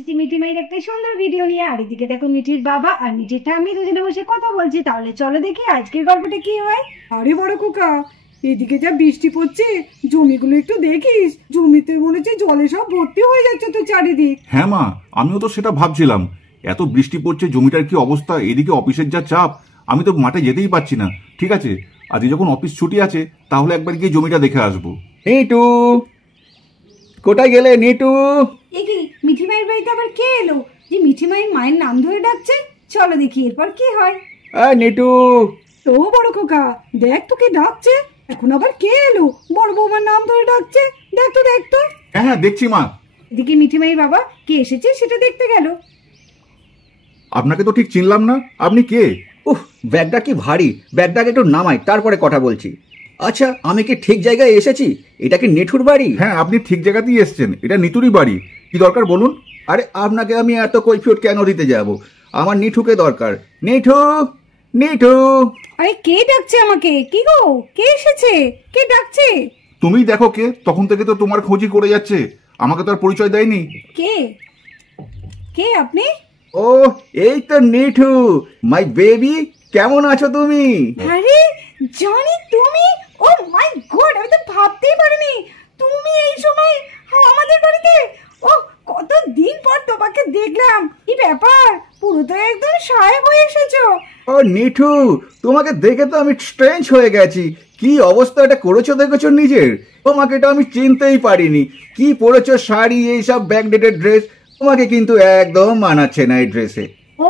এসেছি মিঠি মায়ের একটা সুন্দর ভিডিও নিয়ে। আর এদিকে দেখো মিঠির বাবা আর মিঠির ঠাম্মি দুজনে বসে কথা বলছি। তাহলে চলো দেখি আজকের গল্পটা কি হয়। আরে বড় খোকা, এদিকে যা বৃষ্টি পড়ছে, জমিগুলো একটু দেখিস। জমিতে মনে হচ্ছে জলে সব ভর্তি হয়ে যাচ্ছে তো চারিদিক। হ্যাঁ মা, আমিও তো সেটা ভাবছিলাম। এত বৃষ্টি পড়ছে, জমিটার কি অবস্থা। এদিকে অফিসের যা চাপ, আমি তো মাঠে যেতেই পারছি না। ঠিক আছে, আজ যখন অফিস ছুটি আছে তাহলে একবার গিয়ে জমিটা দেখে আসবো। নিটু, কোথায় গেলে নিটু? এ কি মিঠি মায়ের বাড়িতে আবার কে এলো যে মিঠি মায়ের মায়ের নাম ধরে ডাকছে? চলো দেখি এরপর কি হয়। নিটু, তো বড় খোকা, দেখ তোকে ডাকছে। এখন আবার কে এলো? বড় বৌমার নাম ধরে ডাকছে। দেখ তো দেখ তো। হ্যাঁ হ্যাঁ, দেখছি মা। এদিকে মিঠি মায়ের বাবা কে এসেছে সেটা দেখতে গেল। আপনাকে তো ঠিক চিনলাম না, আপনি কে? উফ, ব্যাগটা কি ভারী। ব্যাগটাকে একটু নামাই, তারপরে কথা বলছি। আচ্ছা, আমি কি ঠিক জায়গায় এসেছি? এটা কি নিঠুর বাড়ি? হ্যাঁ, আপনি ঠিক জায়গাতেই এসছেন। এটা নিতুরই বাড়ি। কি দরকার বলুন? আরে আপনাকে আমি এত কৈফিয়ত কেন দিতে যাব? আমার নিঠুকে দরকার। নিঠু, নিঠু। আরে কে ডাকছে আমাকে? কি গো, কে এসেছে? কে ডাকছে? তুমিই দেখো কে। তখন থেকে তো তোমার খোঁজই করে যাচ্ছে, আমাকে তো আর পরিচয় দেয়নি। কে কে আপনি? ও, এই তো নিঠু, মাই বেবি। কেমন আছো তুমি? আরে জনি, তুমি? ও মাই গড, আমি তো ভাবতেই পারিনি তুমি এই সময় আমাদের বাড়িতে। ও, কত দিন পর তোমাকে দেখলাম। কি ব্যাপার, পুরো তো একদম সাহেব হয়ে এসেছো। ও নিঠু, তোমাকে দেখে তো আমি স্ট্রেঞ্জ হয়ে গেছি। কি অবস্থা এটা করেছো দেখেছো নিজের? তোমাকে তো আমি চিনতেই পারিনি। কি পরেছো শাড়ি, এইসব ব্যাকডেটেড ড্রেস। তোমাকে কিন্তু একদম মানাচ্ছে না এই ড্রেসে। ও,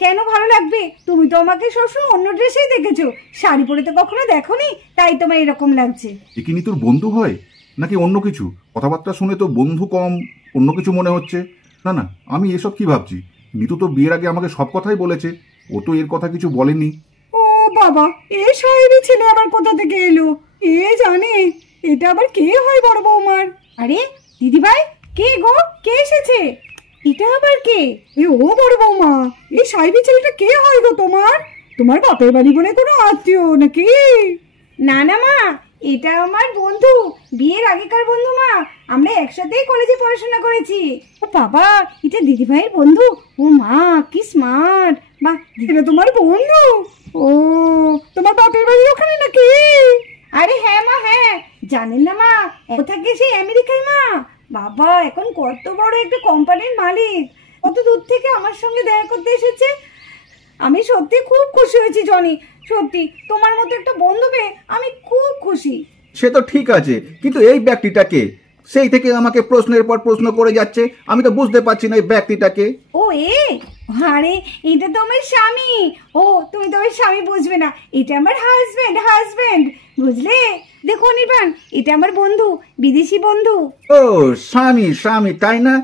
কেন ভালো লাগবে? তুমি তো আমাকে সবসময় অন্য ড্রেসেই দেখেছো, শাড়ি পরে তো কখনো দেখোনি, তাই তোমার এরকম লাগছে। এ কি নিতুর বন্ধু হয় নাকি অন্য কিছু? কথাবার্তা শুনে তো বন্ধু কম, অন্য কিছু মনে হচ্ছে। না না, আমি এসব কি ভাবছি। নিতু তো বিয়ের আগে আমাকে সব কথাই বলেছে, ও তো এর কথা কিছু বলেনি। ও বাবা, এ সাহেবই ছেলে আবার কোথা থেকে এলো? এ জানে এটা আবার কে হয় বড় বৌমার? আরে দিদিভাই, কে গো, কে এসেছে? এটা আবার কে? এ ও বড় বৌমা, এই সাহেবী ছেলেটা কে হয় গো তোমার? তোমার বাপের বাড়ি বলে কোনো আত্মীয় নাকি? না না মা, এটা আমার বন্ধু, বিয়ের আগেকার বন্ধু মা। আমরা একসাথেই কলেজে পড়াশোনা করেছি। ও বাবা, এটা দিদিভাইয়ের বন্ধু। ও মা, কি স্মার্ট। বাহ, এটা তোমার বন্ধু? ও, তোমার বাপের বাড়ি ওখানে নাকি? আরে হ্যাঁ মা, হ্যাঁ। জানেন না মা, ও থাকে সেই আমেরিকায় মা। বাবা এখন কত বড় একটা কোম্পানির মালিক। কত দূর থেকে আমার সঙ্গে দেখা করতে এসেছে। আমি সত্যি খুব খুশি হয়েছি জনি। সত্যি তোমার মতো একটা বন্ধু পেয়ে আমি খুব খুশি। সে তো ঠিক আছে, কিন্তু এই ব্যক্তিটাকে সেই থেকে আমাকে প্রশ্নের পর প্রশ্ন করে যাচ্ছে। আমি তো বুঝতে পারছি না এই ব্যক্তিটাকে। ও এ, আরে এটা তো আমার স্বামী। ও, তুমি তো আমার স্বামী বুঝবে না, এটা আমার হাজবেন্ড, হাজবেন্ড, বুঝলে? দেখো নির্বাণ, এটা আমার বন্ধু, বিদেশি বন্ধু। ও স্বামী, স্বামী তাই না?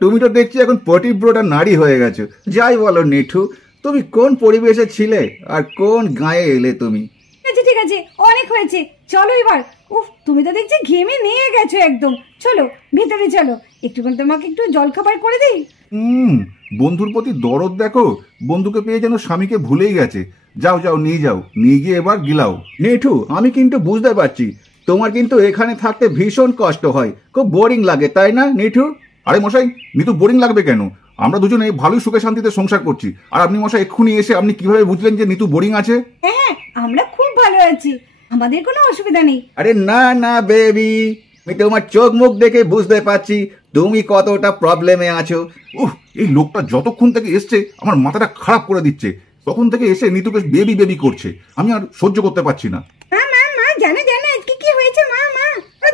তুমি তো দেখছি এখন পটিব্রোটা নারী হয়ে গেছো। যাই বলো নিঠু, তুমি কোন পরিবেশে ছিলে আর কোন গায়ে এলে তুমি? আচ্ছা ঠিক আছে, অনেক হয়েছে, চলো এবার। উফ, তুমি তো দেখছি ঘেমে নিয়ে গেছো একদম। চলো ভেতরে চলো, একটুখানি তোমাকে একটু জলখাবার করে দিই। বন্ধুর প্রতি দরদ দেখো। বন্ধুকে পেয়ে যেন স্বামীকে ভুলেই গেছে। যাও যাও, নিয়ে যাও, নিয়ে গিয়ে এবার গিলাও। নিঠু, আমি কিন্তু বুঝতে পারছি তোমার কিন্তু এখানে থাকতে ভীষণ কষ্ট হয়, খুব বোরিং লাগে, তাই না নিঠু? আরে মশাই, নিতু বোরিং লাগবে কেন? আমরা দুজনে ভালোই সুখে শান্তিতে সংসার করছি। আর আপনি মশাই এক্ষুনি এসে আপনি কিভাবে বুঝলেন যে নিতু বোরিং আছে? হ্যাঁ, আমরা খুব ভালো আছি, আমাদের কোনো অসুবিধা নেই। আরে না না বেবি, আমি তোমার চোখ মুখ দেখে বুঝতে পারছি তুমি কতটা প্রবলেমে আছো। এই লোকটা যতক্ষণ থেকে এসছে আমার মাথাটা খারাপ করে দিচ্ছে। তখন থেকে এসে নিতুকে বেবি বেবি করছে, আমি আর সহ্য করতে পারছি না। মা মা মা, জানে জানে আজকে কি হয়েছে? মা মা,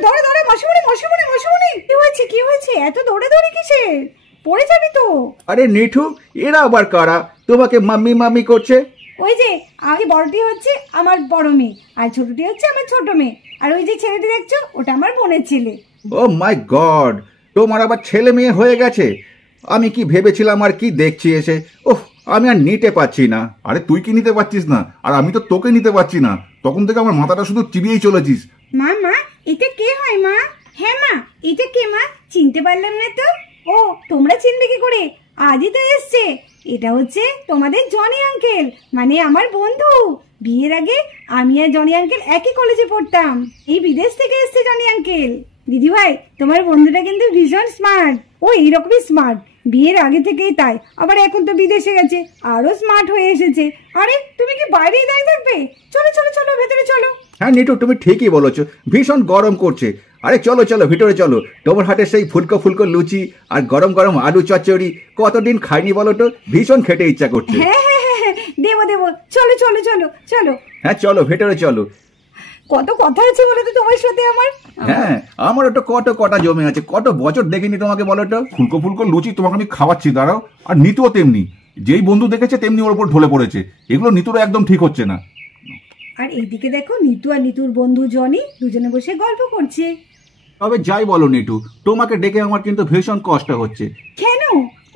ধরে ধরে মশামণি মশামণি মশামণি, কি হয়েছে কি হয়েছে? এত দৌড়ে দৌড়ে কিসের? পড়ে যাবি তো। আরে নিঠু, এরা আবার কারা তোমাকে মাম্মি মাম্মি করছে? ওই যে আগে বড়টি হচ্ছে আমার বড় মেয়ে, আর ছোটটি হচ্ছে আমার ছোট মেয়ে, আর ওই যে ছেলেটি দেখছো ওটা আমার বোনের ছেলে। ও মাই গড, তোমার আবার ছেলে মেয়ে হয়ে গেছে। আমি কি ভেবেছিলাম আর কি দেখছি এসে। ওহ, আমি আর নিতে পারছি না। আরে তুই কি নিতে পারছিস না? আর আমি তো তোকে নিতে পারছি না। তখন থেকে আমার মাথাটা শুধু চিবিয়েই চলেছিস। মা মা, এটা কে হয় মা? হ্যাঁ মা, এটা কে মা? চিনতে পারলাম না তো। ও, তোমরা চিনবে কি করে? আজই তো এসছে। এটা হচ্ছে তোমাদের জনি আঙ্কেল, মানে আমার বন্ধু। বিয়ের আগে আমি আর জনি আঙ্কেল একই কলেজে পড়তাম। এই বিদেশ থেকে এসছে জনি আঙ্কেল। দিদি ভাই, তোমার বন্ধুটা কিন্তু ভীষণ স্মার্ট। ও এইরকমই স্মার্ট, বিয়ের আগে থেকেই তাই, আবার এখন তো বিদেশে গেছে, আরো স্মার্ট হয়ে এসেছে। আরে তুমি কি বাইরেই দাঁড়িয়ে থাকবে? চলো চলো চলো, ভেতরে চলো। হ্যাঁ নিটু, তুমি ঠিকই বলেছো, ভীষণ গরম করছে। আরে চলো চলো ভিতরে চলো, তোমার হাটের সেই ফুলকো ফুলকো লুচি আর গরম গরম আলু চচ্চড়ি কতদিন খাইনি বলো তো, ভীষণ খেতে ইচ্ছা করছে। হ্যাঁ হ্যাঁ হ্যাঁ হ্যাঁ, দেবো দেবো, চলো চলো চলো চলো। হ্যাঁ চলো ভেতরে চলো। কত কথা আছে বলো তো তোমার সাথে আমার। হ্যাঁ আমারও তো কত কটা জমে আছে, কত বছর দেখিনি তোমাকে বলো তো। ফুলকো ফুলকো লুচি তোমাকে আমি খাওয়াচ্ছি, দাঁড়াও। আর নিতুও তেমনি, যেই বন্ধু দেখেছে তেমনি ওর উপর ঢলে পড়েছে। এগুলো নিতুরও একদম ঠিক হচ্ছে না। আর এইদিকে দেখো, নিতু আর নিতুর বন্ধু জনি দুজনে বসে গল্প করছে। তবে যাই বলো নিটু, তোমাকে ডেকে আমার কিন্তু ভীষণ কষ্ট হচ্ছে। কেন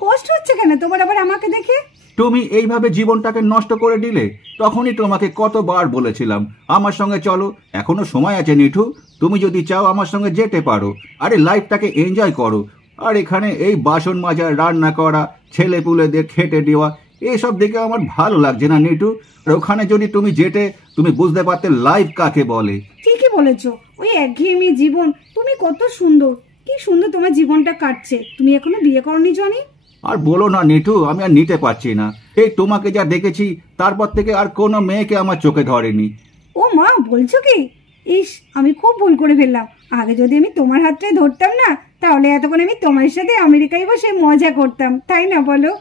কষ্ট হচ্ছে কেন তোমার আবার আমাকে দেখে? তুমি এইভাবে জীবনটাকে নষ্ট করে দিলে। তখনই তোমাকে কতবার বলেছিলাম আমার সঙ্গে চলো, এখনো সময় আছে নিঠু, তুমি যদি চাও আমার সঙ্গে যেতে পারো। আরে লাইফটাকে এনজয় করো। আর এখানে এই বাসন মাজা, রান্না করা, ছেলে পুলেদের খেটে দেওয়া, এসব দেখে আমার ভালো লাগছে না নিটু। আর ওখানে যদি তুমি যেতে, তুমি বুঝতে পারতে লাইফ কাকে বলে। ঠিকই বলেছো, ওই একঘেয়েমি জীবন। তুমি কত সুন্দর, কি সুন্দর তোমার জীবনটা কাটছে। তুমি এখনো বিয়ে করনি জনি? আর বলো না নিটু, আমি আর নিতে পারছি না। এই তোমাকে যা দেখেছি তারপর থেকে আর কোনো মেয়েকে আমার চোখে ধরেনি। ও মা, বলছো কি? ইস, আমি খুব ভুল করে ফেললাম। আগে যদি আমি তোমার হাতটাই ধরতাম না, তাহলে এতক্ষণ আমি তোমার সাথে আমেরিকায় বসে মজা করতাম, তাই না বলো?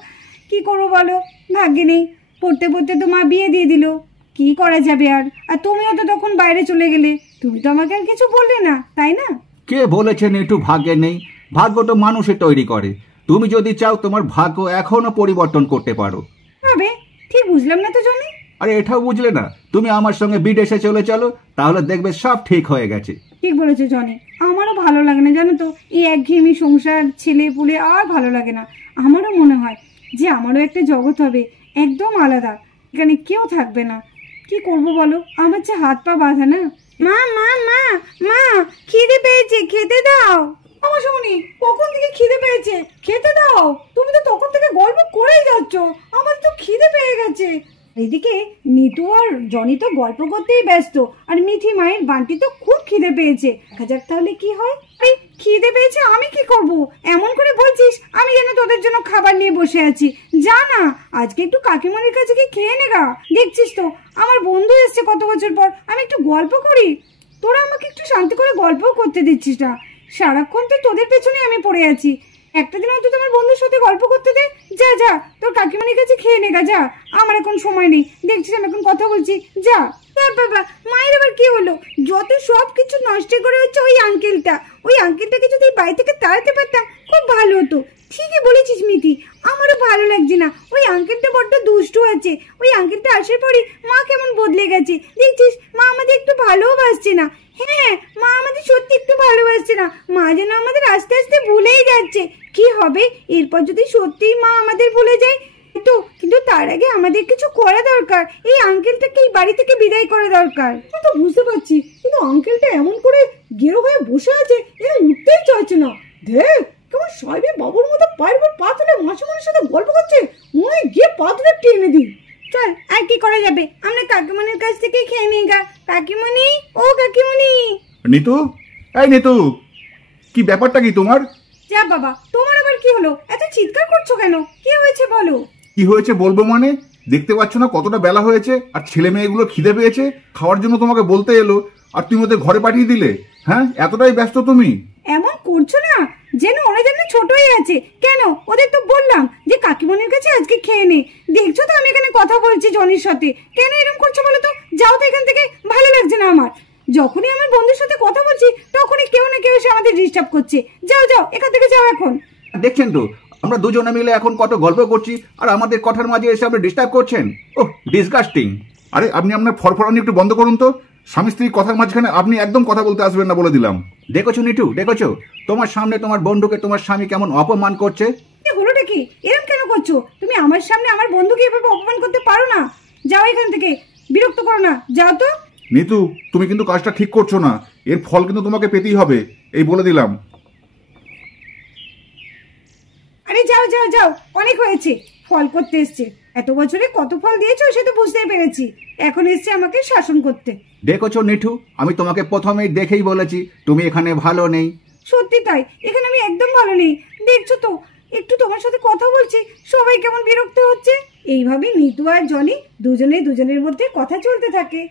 কি করবো বলো, ভাগ্যে নেই। পড়তে পড়তে তো মা বিয়ে দিয়ে দিল, কি করা যাবে আর। আর তুমিও তো তখন বাইরে চলে গেলে, তুমি তো আমাকে আর কিছু বললে না, তাই না? কে বলেছে নিটু ভাগ্যে নেই? ভাগ্য তো মানুষে তৈরি করে। তুমি যদি চাও তোমার ভাগ্য এখনো পরিবর্তন করতে পারো। হবে, ঠিক বুঝলাম না তো জনি। আরে এটাও বুঝলে না? তুমি আমার সঙ্গে বিদেশে চলে চলো, তাহলে দেখবে সব ঠিক হয়ে গেছে। ঠিক বলেছো জনি, আমারও ভালো লাগে না জানো তো, এই একঘেয়েমি সংসার, ছেলে পুলে আর ভালো লাগে না। আমারও মনে হয় যে আমারও একটা জগৎ হবে, একদম আলাদা, এখানে কেউ থাকবে না। কি করব বলো, আমার যে হাত পা বাঁধা না। মা মা মা মা, খিদে পেয়েছে, খেতে দাও। আমার শুনি, কখন থেকে খিদে পেয়েছে, খেতে দাও। তুমি তো তখন থেকে গল্প করেই যাচ্ছ, আমার তো খিদে পেয়ে গেছে। এদিকে নিতু আর জনি তো গল্প করতেই ব্যস্ত, আর মিঠি মায়ের বান্টি তো খুব খিদে পেয়েছে। দেখা যাক তাহলে কি হয়। এই খিদে পেয়েছে, আমি কি করব? এমন করে বলছিস আমি যেন তোদের জন্য খাবার নিয়ে বসে আছি। যা না, আজকে একটু কাকিমণির কাছে কি খেয়ে নেগা। দেখছিস তো আমার বন্ধু এসছে কত বছর পর, আমি একটু গল্প করি। তোরা আমাকে একটু শান্তি করে গল্পও করতে দিচ্ছিস না, সারাক্ষণ তো তোদের পেছনে আমি পড়ে আছি। একটা দিন অন্তত তোমার বন্ধুর সাথে গল্প করতে দে। যা যা, তোর কাকিমণির কাছে খেয়ে নেগা, যা। আমার এখন সময় নেই, দেখছিস আমি এখন কথা বলছি, যা। বাবা, মায়ের আবার কি হলো? যত সব কিছু নষ্ট করে হচ্ছে ওই আঙ্কেলটা। ওই আঙ্কেলটাকে যদি বাড়ি থেকে তাড়াতে পারতাম খুব ভালো হতো। ঠিকই বলেছিস মিটি, আমারও ভালো লাগছে না। ওই আঙ্কেলটা বড্ড দুষ্টু আছে। ওই আঙ্কেলটা আসার পরই মা কেমন বদলে গেছে, দেখছিস? মা আমাদের একটু ভালোবাসছে না। হ্যাঁ, মা আমাদের সত্যি একটু ভালোবাসছে না। মা যেন আমাদের আস্তে আস্তে ভুলেই যাচ্ছে। কি হবে এরপর যদি সত্যিই মা আমাদের ভুলে যায়? কিন্তু তার আগে আমাদের কিছু করা দরকার। এই আঙ্কেলটাকে এই বাড়ি থেকে বিদায় করা দরকার। তো বুঝতে পারছি, কিন্তু আঙ্কেলটা এমন করে গেরো হয়ে বসে আছে, এরা উঠতেই চাইছে না। দেখ কেমন সাহেবে বাবুর মতো পায়ের উপর পা তুলে মাসিমণির সাথে গল্প করছে, মনে হয় গিয়ে পা তুলে টেনে দিই। চল, আর কি করা যাবে, আমরা কাকিমণির কাছ থেকে খেয়ে নিই গা। কাকিমণি, ও কাকিমণি। নিতু, এই নিতু, কি ব্যাপারটা কি তোমার? যা বাবা, তোমার আবার কি হলো? এত চিৎকার করছো কেন? কি হয়েছে বলো? কি হয়েছে বলবো মানে? দেখতে পাচ্ছ না কতটা বেলা হয়েছে, আর ছেলে মেয়েগুলো খিদে পেয়েছে, খাওয়ার জন্য তোমাকে বলতে এলো, আর তুমি ওদের ঘরে পাঠিয়ে দিলে। হ্যাঁ, এতটাই ব্যস্ত তুমি? এমন করছো না যেন ওরা যেন ছোটই আছে। কেন, ওদের তো বললাম যে কাকিমণির কাছে আজকে খেয়ে নে। দেখছো তো আমি এখানে কথা বলছি জনির সাথে, কেন এরকম করছো বলো তো? যাও তো এখান থেকে, ভালো লাগছে না আমার। যখনই আমার বন্ধুর সাথে কথা বলছি তখনই কেউ না কেউ এসে আমাদের ডিস্টার্ব করছে। যাও যাও, এখান থেকে যাও এখন। দেখছেন তো আমরা দুজনে মিলে এখন কত গল্প করছি, আর আমাদের কথার মাঝে এসে আপনি ডিস্টার্ব করছেন। ওহ, ডিসগাস্টিং। আরে আপনি আপনার ফরফরানি একটু বন্ধ করুন তো। স্বামী স্ত্রীর কথার মাঝখানে আপনি একদম কথা বলতে আসবেন না, বলে দিলাম। দেখেছো নিটু, দেখেছো তোমার সামনে তোমার বন্ধুকে তোমার স্বামী কেমন অপমান করছে। হলোটা কি? এরকম কেন করছো? তুমি আমার সামনে আমার বন্ধুকে এভাবে অপমান করতে পারো না। যাও এখান থেকে, বিরক্ত করো না, যাও তো। নিতু, তুমি কিন্তু কাজটা ঠিক করছো না, এর ফল কিন্তু তোমাকে পেতেই হবে, এই বলে দিলাম। আরে যাও যাও যাও, অনেক হয়েছে। ফল করতে এসছে, এত বছরে কত ফল দিয়েছো সে তো বুঝতেই পেরেছি। এখন এসছে আমাকে শাসন করতে। দেখেছো নিঠু, আমি তোমাকে প্রথমেই দেখেই বলেছি তুমি এখানে ভালো নেই। সত্যি তাই, এখানে আমি একদম ভালো নেই। দেখছো তো একটু তোমার সাথে কথা বলছি সবাই কেমন বিরক্ত হচ্ছে। এইভাবে নিতু আর জনি দুজনের মধ্যে কথা চলতে থাকে।